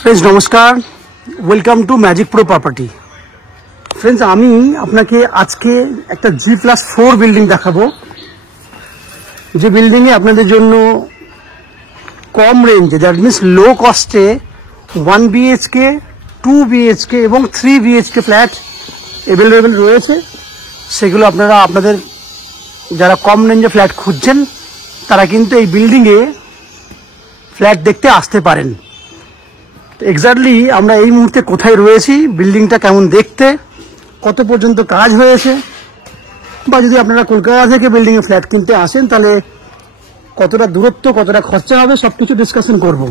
Friends नमस्कार, welcome to magic pro property. Friends আমি আপনাকে আজকে একটা G+4 বিল্ডিং দেখাবো, যে বিল্ডিং এ আপনাদের জন্য কম রেঞ্জে, that means low কস্টে 1 BHK, 2 BHK এবং 3 BHK ফ্ল্যাট अवेलेबल রয়েছে। সেগুলো আপনারা আপনাদের যারা কম রেঞ্জে ফ্ল্যাট খুঁজছেন তারা কিন্তু এই বিল্ডিং এ ফ্ল্যাট দেখতে আসতে পারেন। এক্স্যাক্টলি আমরা এই মুহূর্তে কোথায় রয়েছি, বিল্ডিংটা কেমন দেখতে, কত পর্যন্ত কাজ হয়েছে, বা যদি আপনারা কলকাতা থেকে বিল্ডিং এ ফ্ল্যাট কিনতে আসেন তাহলে কতটা দূরত্ব, কতটা খরচা হবে, সবকিছু ডিসকাশন করব।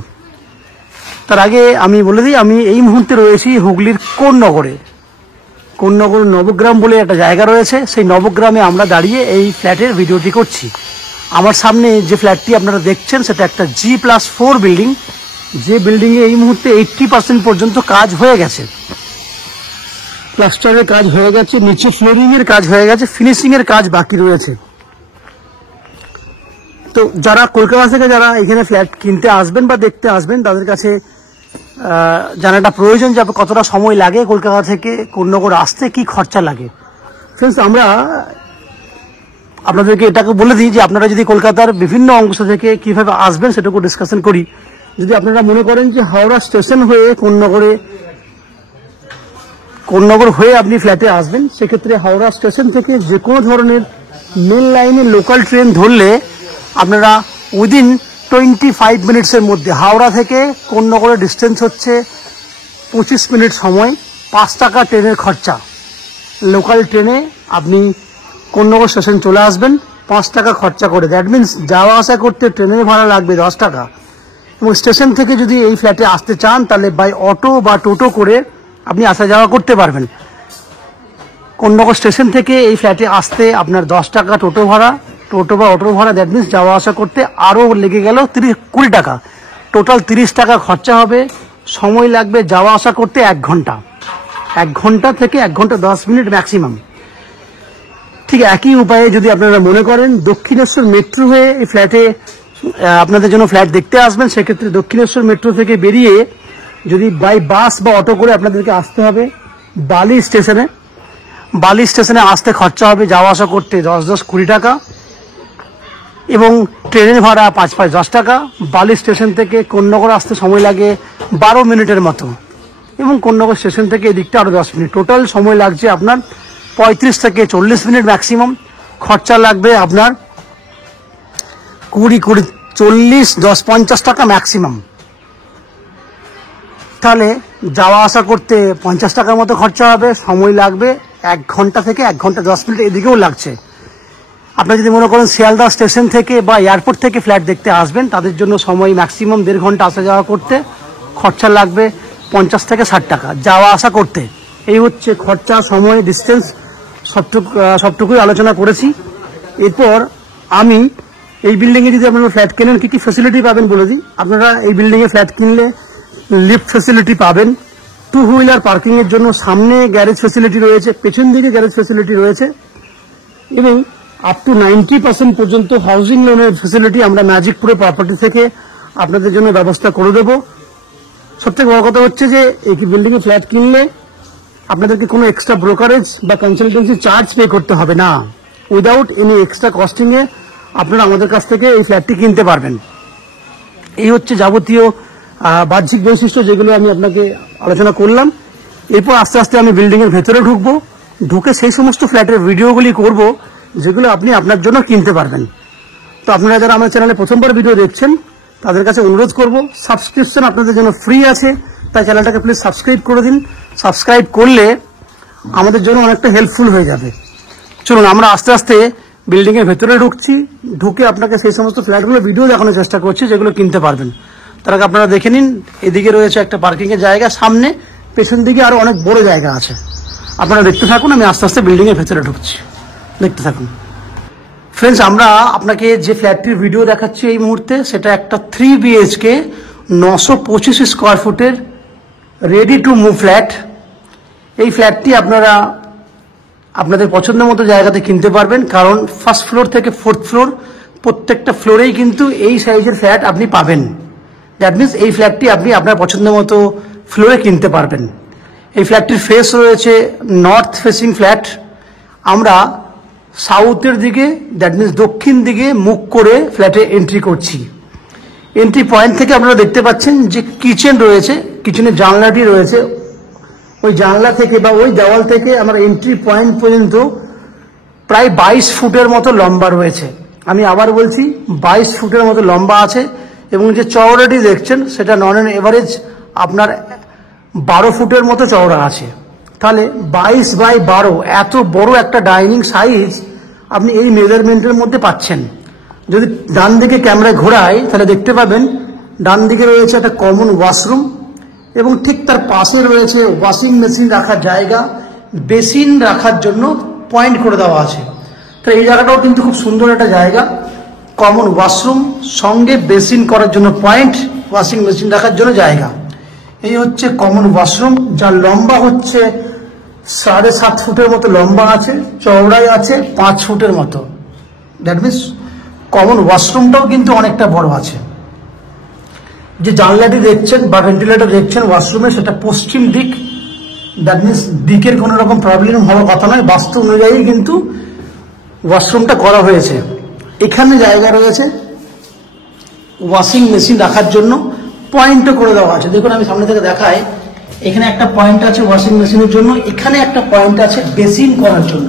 তার আগে আমি বলে দিই, আমি এই মুহূর্তে রয়েছি হুগলির কোন্নগরে। কোন্নগর নবগ্রাম বলে একটা জায়গা রয়েছে, সেই নবগ্রামে আমরা দাঁড়িয়ে এই ফ্ল্যাটের ভিডিওটি করছি। আমার সামনে যে ফ্ল্যাটটি আপনারা দেখছেন সেটা একটা G+4 বিল্ডিং, যে বিল্ডিং এ এই মুহূর্তে 80% পর্যন্ত কাজ হয়ে গেছে। প্লাস্টারের কাজ হয়ে গেছে, নিচে ফ্লোরিং এর কাজ হয়ে গেছে, ফিনিশিং এর কাজ বাকি রয়েছে। তো যারা কলকাতা থেকে যারা এখানে ফ্ল্যাট কিনতে আসবেন বা দেখতে আসবেন তাদের কাছে জানাটা প্রয়োজন যে কতটা সময় লাগে কলকাতা থেকে কোন্নগর আসতে, কি খরচা লাগে। ফ্রেন্ডস আমরা আপনাদেরকে এটাকে বলে দিই যে আপনারা যদি কলকাতার বিভিন্ন অংশ থেকে কিভাবে আসবেন সেটুকু ডিসকাশন করি। যদি আপনারা মনে করেন যে হাওড়া স্টেশন হয়ে কোন্নগর হয়ে আপনি ফ্ল্যাটে আসবেন, সেক্ষেত্রে হাওড়া স্টেশন থেকে যে কোনো ধরনের মেন লাইনে লোকাল ট্রেন ধরলে আপনারা উইদিন 25 মিনিটসের মধ্যে, হাওড়া থেকে কোন্নগরের ডিস্টেন্স হচ্ছে 25 মিনিট সময়, 5 টাকা ট্রেনের খরচা। লোকাল ট্রেনে আপনি কোন্নগর স্টেশন চলে আসবেন 5 টাকা খরচা করে, দ্যাট মিনস যাওয়া আসা করতে ট্রেনের ভাড়া লাগবে 10 টাকা। এবং স্টেশন থেকে যদি এই ফ্ল্যাটে আসতে চান তাহলে বাই অটো বা টোটো করে আপনি আসা যাওয়া করতে পারবেন। কোন্নগর স্টেশন থেকে এই ফ্ল্যাটে আসতে আপনার 10 টাকা টোটো ভাড়া, টোটো বা অটো ভাড়া, দ্যাট মিনস যাওয়া আসা করতে আরও লেগে গেল 20 টাকা, টোটাল 30 টাকা খরচা হবে। সময় লাগবে যাওয়া আসা করতে 1 ঘন্টা, 1 ঘন্টা থেকে 1 ঘন্টা 10 মিনিট ম্যাক্সিমাম। ঠিক একই উপায়ে যদি আপনারা মনে করেন দক্ষিণেশ্বর মেট্রো হয়ে এই ফ্ল্যাটে আপনাদের জন্য ফ্ল্যাট দেখতে আসবেন, সেক্ষেত্রে দক্ষিণেশ্বর মেট্রো থেকে বেরিয়ে যদি বাই বাস বা অটো করে আপনাদেরকে আসতে হবে বালি স্টেশনে, বালি স্টেশনে আসতে খরচা হবে যাওয়া আসা করতে 10-20 টাকা, এবং ট্রেনের ভাড়া 5-10 টাকা। বালি স্টেশন থেকে কোন্নগর আসতে সময় লাগে 12 মিনিটের মতো, এবং কোন্নগর স্টেশন থেকে এদিকটা আরও 10 মিনিট। টোটাল সময় লাগছে আপনার 35 থেকে 40 মিনিট ম্যাক্সিমাম। খরচা লাগবে আপনার 20, 40, 10, 50 টাকা ম্যাক্সিমাম। তাহলে যাওয়া আসা করতে 50 টাকার মতো খরচা হবে, সময় লাগবে 1 ঘন্টা থেকে 1 ঘন্টা 10 মিনিট, এদিকেও লাগছে। আপনারা যদি মনে করেন শিয়ালদা স্টেশন থেকে বা এয়ারপোর্ট থেকে ফ্ল্যাট দেখতে আসবেন, তাদের জন্য সময় ম্যাক্সিমাম 1.5 ঘন্টা আসা যাওয়া করতে, খরচা লাগবে 50 থেকে 60 টাকা যাওয়া আসা করতে। এই হচ্ছে খরচা, সময়, ডিস্টেন্স, সবটুকুই আলোচনা করেছি। এরপর আমি এই বিল্ডিংয়ে যদি আপনারা ফ্ল্যাট কেনেন কী কী ফ্যাসিলিটি পাবেন বলে দিই। আপনারা এই বিল্ডিংয়ে ফ্ল্যাট কিনলে লিফট ফ্যাসিলিটি পাবেন, 2 হুইলার পার্কিংয়ের জন্য সামনে গ্যারেজ ফ্যাসিলিটি রয়েছে, পেছন দিকে গ্যারেজ ফ্যাসিলিটি রয়েছে, এবং আপ টু 90% পর্যন্ত হাউজিং লোনের ফ্যাসিলিটি আমরা ম্যাজিক প্রো প্রপার্টি থেকে আপনাদের জন্য ব্যবস্থা করে দেবো। সবথেকে বড় কথা হচ্ছে যে এই বিল্ডিংয়ে ফ্ল্যাট কিনলে আপনাদেরকে কোনো এক্সট্রা ব্রোকারেজ বা কনসালটেন্সি চার্জ পে করতে হবে না। উইদাউট এনি এক্সট্রা কস্টিংয়ে আপনারা আমাদের কাছ থেকে এই ফ্ল্যাটটি কিনতে পারবেন। এই হচ্ছে যাবতীয় বাহ্যিক বৈশিষ্ট্য যেগুলো আমি আপনাকে আলোচনা করলাম। এরপর আস্তে আস্তে আমি বিল্ডিংয়ের ভেতরে ঢুকবো, ঢুকে সেই সমস্ত ফ্ল্যাটের ভিডিওগুলি করব যেগুলো আপনি আপনার জন্য কিনতে পারবেন। তো আপনারা যারা আমার চ্যানেলে প্রথমবার ভিডিও দেখছেন তাদের কাছে অনুরোধ করব, সাবস্ক্রিপশন আপনাদের জন্য ফ্রি আছে, তাই চ্যানেলটাকে প্লিজ সাবস্ক্রাইব করে দিন। সাবস্ক্রাইব করলে আমাদের জন্য অনেকটা হেল্পফুল হয়ে যাবে। চলুন আমরা আস্তে আস্তে বিল্ডিংয়ের ভেতরে ঢুকছি, ঢুকে আপনাকে সেই সমস্ত ফ্ল্যাটগুলো ভিডিও দেখানোর চেষ্টা করছি যেগুলো কিনতে পারবেন। তার আগে আপনারা দেখে নিন, এদিকে রয়েছে একটা পার্কিংয়ের জায়গা, সামনে পেছন দিকে আরও অনেক বড় জায়গা আছে। আপনারা দেখতে থাকুন, আমি আস্তে আস্তে বিল্ডিংয়ের ভেতরে ঢুকছি, দেখতে থাকুন। ফ্রেন্ডস আমরা আপনাকে যে ফ্ল্যাটটির ভিডিও দেখাচ্ছি এই মুহূর্তে, সেটা একটা 3 BHK 925 স্কোয়ার ফুটের রেডি টু মুভ ফ্ল্যাট। এই ফ্ল্যাটটি আপনারা আপনাদের পছন্দ মতো জায়গাতে কিনতে পারবেন, কারণ ফার্স্ট ফ্লোর থেকে 4th ফ্লোর প্রত্যেকটা ফ্লোরেই কিন্তু এই সাইজের ফ্ল্যাট আপনি পাবেন। দ্যাট মিনস এই ফ্ল্যাটটি আপনি আপনার পছন্দ মতো ফ্লোরে কিনতে পারবেন। এই ফ্ল্যাটটির ফেস রয়েছে নর্থ ফেসিং ফ্ল্যাট। আমরা সাউথের দিকে দ্যাট মিনস দক্ষিণ দিকে মুখ করে ফ্ল্যাটে এন্ট্রি করছি। এন্ট্রি পয়েন্ট থেকে আপনারা দেখতে পাচ্ছেন যে কিচেন রয়েছে, কিচেনের জানলাটি রয়েছে। ওই জানলা থেকে বা ওই দেওয়াল থেকে আমরা এন্ট্রি পয়েন্ট পর্যন্ত প্রায় 22 ফুটের মতো লম্বা রয়েছে। আমি আবার বলছি 22 ফুটের মতো লম্বা আছে, এবং যে চওড়াটি দেখছেন সেটা নন অ্যান এভারেজ আপনার 12 ফুটের মতো চওড়া আছে। তাহলে 22x12 এত বড় একটা ডাইনিং সাইজ আপনি এই মেজারমেন্টের মধ্যে পাচ্ছেন। যদি ডান দিকে ক্যামেরায় ঘোরায় তাহলে দেখতে পাবেন ডান দিকে রয়েছে একটা কমন ওয়াশরুম, এবং ঠিক তার পাশে রয়েছে ওয়াশিং মেশিন রাখার জায়গা, বেসিন রাখার জন্য পয়েন্ট করে দেওয়া আছে। তো এই জায়গাটাও কিন্তু খুব সুন্দর একটা জায়গা, কমন ওয়াশরুম সঙ্গে বেসিন করার জন্য পয়েন্ট, ওয়াশিং মেশিন রাখার জন্য জায়গা। এই হচ্ছে কমন ওয়াশরুম, যার লম্বা হচ্ছে 7.5 ফুটের মতো লম্বা আছে, চওড়াই আছে 5 ফুটের মতো। দ্যাট মিনস কমন ওয়াশরুমটাও কিন্তু অনেকটা বড় আছে। যে জানলাটি দেখছেন বা ভেন্টিলেটর দেখছেন ওয়াশরুমে, সেটা পশ্চিম দিক। দ্যাট মিনস দিকের কোনো রকম প্রবলেম হওয়ার কথা নয়, বাস্তু অনুযায়ী কিন্তু ওয়াশরুমটা করা হয়েছে। এখানে জায়গা রয়েছে ওয়াশিং মেশিন রাখার জন্য, পয়েন্টও করে দেওয়া আছে। দেখুন আমি সামনে থেকে দেখাই, এখানে একটা পয়েন্ট আছে ওয়াশিং মেশিনের জন্য, এখানে একটা পয়েন্ট আছে বেসিন করার জন্য।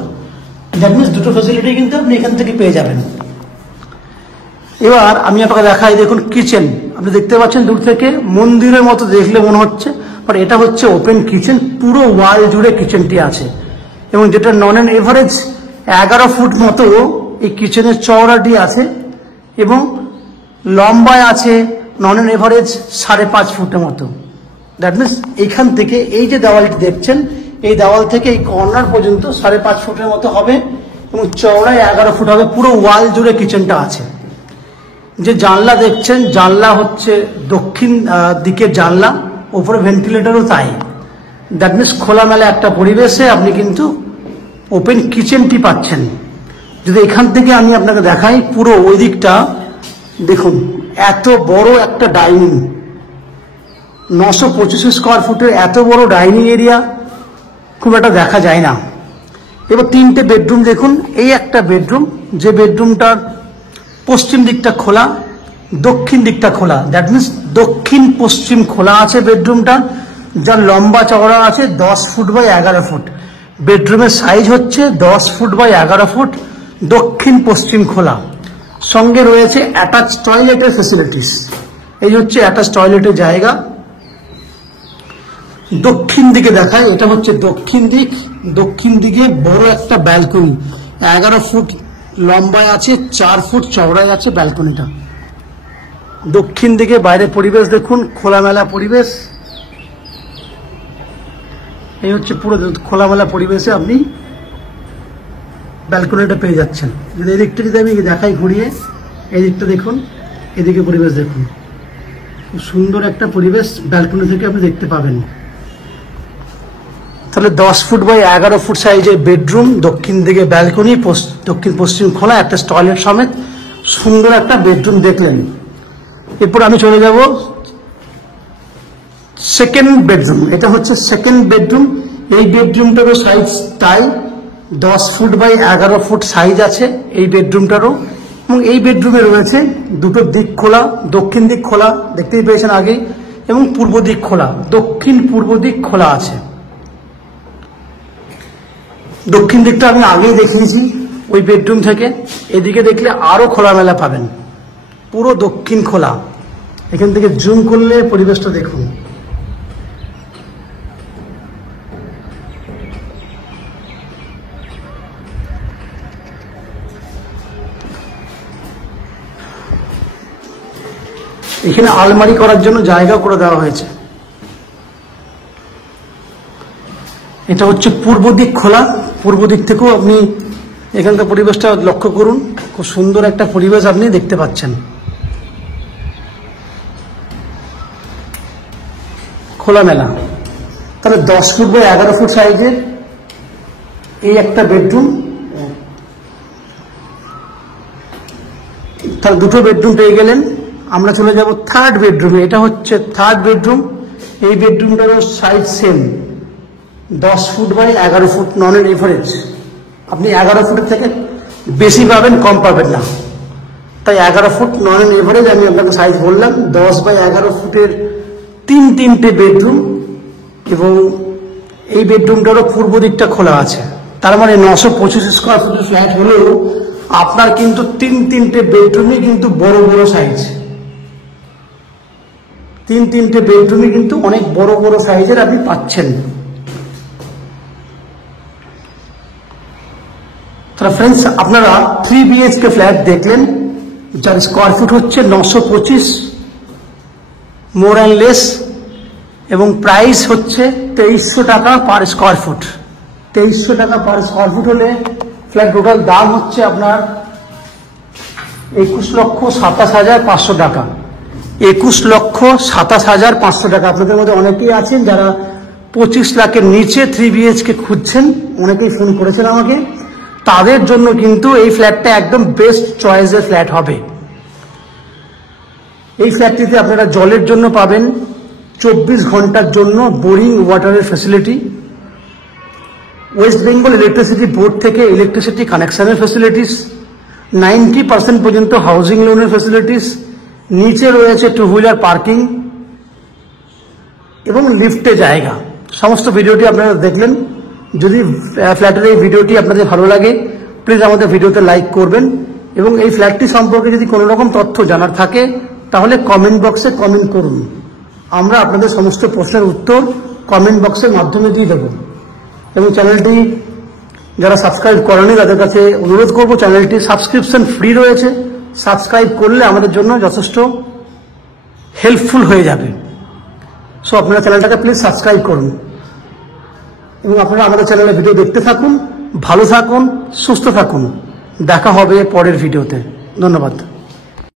দ্যাট মিনস দুটো ফ্যাসিলিটি কিন্তু আপনি এখান থেকে পেয়ে যাবেন। এবার আমি আপনাকে দেখাই, দেখুন কিচেন আপনি দেখতে পাচ্ছেন দূর থেকে, মন্দিরের মতো দেখলে মনে হচ্ছে, বাট এটা হচ্ছে ওপেন কিচেন। পুরো ওয়াল জুড়ে কিচেনটি আছে, এবং যেটা নন অ্যান এভারেজ 11 ফুট মতো এই কিচেনের চওড়াটি আছে, এবং লম্বায় আছে নন অ্যান এভারেজ 5.5 ফুটের মতো। দ্যাট মিনস এখান থেকে এই যে দেওয়ালটি দেখছেন, এই দেওয়াল থেকে এই কর্নার পর্যন্ত 5.5 ফুটের মতো হবে, এবং চওড়ায় 11 ফুট হবে। পুরো ওয়াল জুড়ে কিচেনটা আছে। যে জানলা দেখছেন, জানলা হচ্ছে দক্ষিণ দিকের জানলা, ওপরে ভেন্টিলেটরও তাই। দ্যাট মিনস খোলামেলা একটা পরিবেশে আপনি কিন্তু ওপেন কিচেনটি পাচ্ছেন। যদি এখান থেকে আমি আপনাকে দেখাই, পুরো ওই দিকটা দেখুন, এত বড় একটা ডাইনিং, 925 স্কোয়ার ফুটের এত বড় ডাইনিং এরিয়া খুব একটা দেখা যায় না। এবার 3টে বেডরুম দেখুন। এই একটা বেডরুম, যে বেডরুমটার পশ্চিম দিকটা খোলা, দক্ষিণ দিকটা খোলা। দ্যাট মিনস দক্ষিণ পশ্চিম খোলা আছে বেডরুমটা, যার লম্বা চওড়া আছে 10 ফুট বাই 11 ফুট। বেডরুমের সাইজ হচ্ছে 10 ফুট বাই 11 ফুট, দক্ষিণ পশ্চিম খোলা। সঙ্গে রয়েছে অ্যাটাচ টয়লেটের ফেসিলিটিস। এই হচ্ছে অ্যাটাচ টয়লেটের জায়গা। দক্ষিণ দিকে দেখায়, এটা হচ্ছে দক্ষিণ দিক। দক্ষিণ দিকে বড় একটা ব্যালকনি, 11 ফুট লম্বায় আছে, 4 ফুট চওড়ায় আছে ব্যালকনিটা। দক্ষিণ দিকে বাইরের পরিবেশ দেখুন, খোলামেলা পরিবেশ। এই হচ্ছে পুরো খোলামেলা পরিবেশে আপনি ব্যালকনিটা পেয়ে যাচ্ছেন। যদি এই দিকটা যদি আমি দেখাই ঘুরিয়ে, এই দিকটা দেখুন, এদিকে পরিবেশ দেখুন, খুব সুন্দর একটা পরিবেশ ব্যালকনি থেকে আপনি দেখতে পাবেন। তাহলে 10 ফুট বাই 11 ফুট সাইজের বেডরুম, দক্ষিণ দিকে ব্যালকনি, দক্ষিণ পশ্চিম খোলা, একটা টয়লেট সমেত সুন্দর একটা বেডরুম দেখলেন। এরপর আমি চলে যাব সেকেন্ড বেডরুম। এটা হচ্ছে সেকেন্ড বেডরুম। এই বেডরুমটারও সাইজ তাই, 10 ফুট বাই 11 ফুট সাইজ আছে এই বেডরুমটারও, এবং এই বেডরুমে রয়েছে দুটো দিক খোলা, দক্ষিণ দিক খোলা দেখতেই পেয়েছেন আগে, এবং পূর্ব দিক খোলা, দক্ষিণ পূর্ব দিক খোলা আছে। দক্ষিণ দিকটা আমি আগেই দেখিয়েছি ওই বেডরুম থেকে, এদিকে দেখলে আরো খোলামেলা পাবেন, পুরো দক্ষিণ খোলা। এখান থেকে জুম করলে পরিবেশটা দেখুন। এখানে আলমারি করার জন্য জায়গা করে দেওয়া হয়েছে। এটা হচ্ছে পূর্ব দিক খোলা, পূর্ব দিক থেকেও আপনি এখানকার পরিবেশটা লক্ষ্য করুন, খুব সুন্দর একটা পরিবেশ আপনি দেখতে পাচ্ছেন। খোলামেলা। তাহলে 10 ফুট বাই 11 ফুট সাইজের এই একটা বেডরুম, তাহলে দুটো বেডরুম পেয়ে গেলেন। আমরা চলে যাব থার্ড বেডরুমে। এটা হচ্ছে থার্ড বেডরুম। এই বেডরুমটারও size same, 10 foot by 11 foot নন এর এভারেজ। আপনি 11 ফুটের থেকে বেশি পাবেন, কম পাবেন না। তাই 11 ফুট নন এর এভারেজ আমি আপনাকে সাইজ বললাম। 10 বাই 11 ফুটের তিনটে বেডরুম, এবং এই বেডরুমটারও পূর্ব দিকটা খোলা আছে। তার মানে 925 স্কোয়ার ফুটের ফ্ল্যাট হলেও আপনার কিন্তু তিনটে বেডরুমই কিন্তু বড় বড় সাইজ। তিনটে বেডরুমই কিন্তু অনেক বড় বড় সাইজের আপনি পাচ্ছেন। তাহলে ফ্রেন্ডস, আপনারা 3 BHK ফ্ল্যাট দেখলেন, যার স্কোয়ার ফুট হচ্ছে 925 মোর অ্যান্ড লেস, এবং প্রাইস হচ্ছে 2300 টাকা পার স্কোয়ার ফুট। 2300 টাকা পার স্কোয়ার ফুট হলে ফ্ল্যাট টোটাল দাম হচ্ছে আপনার 21,27,500 টাকা। 21,27,500 টাকা। আপনাদের মধ্যে অনেকেই আছেন যারা 25 লাখের নিচে 3 BHK খুঁজছেন, অনেকেই ফোন করেছেন আমাকে। তাদের জন্য কিন্তু এই ফ্ল্যাটটা একদম বেস্ট চয়েসের ফ্ল্যাট হবে। এই ফ্ল্যাটটিতে আপনারা জলের জন্য পাবেন 24 ঘন্টার জন্য বোরিং ওয়াটারের facility, West Bengal electricity board থেকে ইলেকট্রিসিটি কানেকশনের ফ্যাসিলিটিস, 90% পর্যন্ত হাউজিং লোনের ফ্যাসিলিটিস, নিচে রয়েছে 2 হুইলার পার্কিং এবং লিফটে জায়গা। সমস্ত ভিডিওটি আপনারা দেখলেন। যদি ফ্ল্যাটের এই ভিডিওটি আপনাদের ভালো লাগে, প্লিজ আমাদের ভিডিওতে লাইক করবেন, এবং এই ফ্ল্যাটটি সম্পর্কে যদি কোনো রকম তথ্য জানার থাকে তাহলে কমেন্ট বক্সে কমেন্ট করুন। আমরা আপনাদের সমস্ত প্রশ্নের উত্তর কমেন্ট বক্সের মাধ্যমে দিয়ে দেব। এবং চ্যানেলটি যারা সাবস্ক্রাইব করেনি তাদের কাছে অনুরোধ করব, চ্যানেলটি সাবস্ক্রিপশন ফ্রি রয়েছে। সাবস্ক্রাইব করলে আমাদের জন্য যথেষ্ট হেল্পফুল হয়ে যাবে। সো আপনারা চ্যানেলটাকে প্লিজ সাবস্ক্রাইব করুন, এবং আপনারা আমাদের চ্যানেলে ভিডিও দেখতে থাকুন। ভালো থাকুন, সুস্থ থাকুন। দেখা হবে পরের ভিডিওতে। ধন্যবাদ।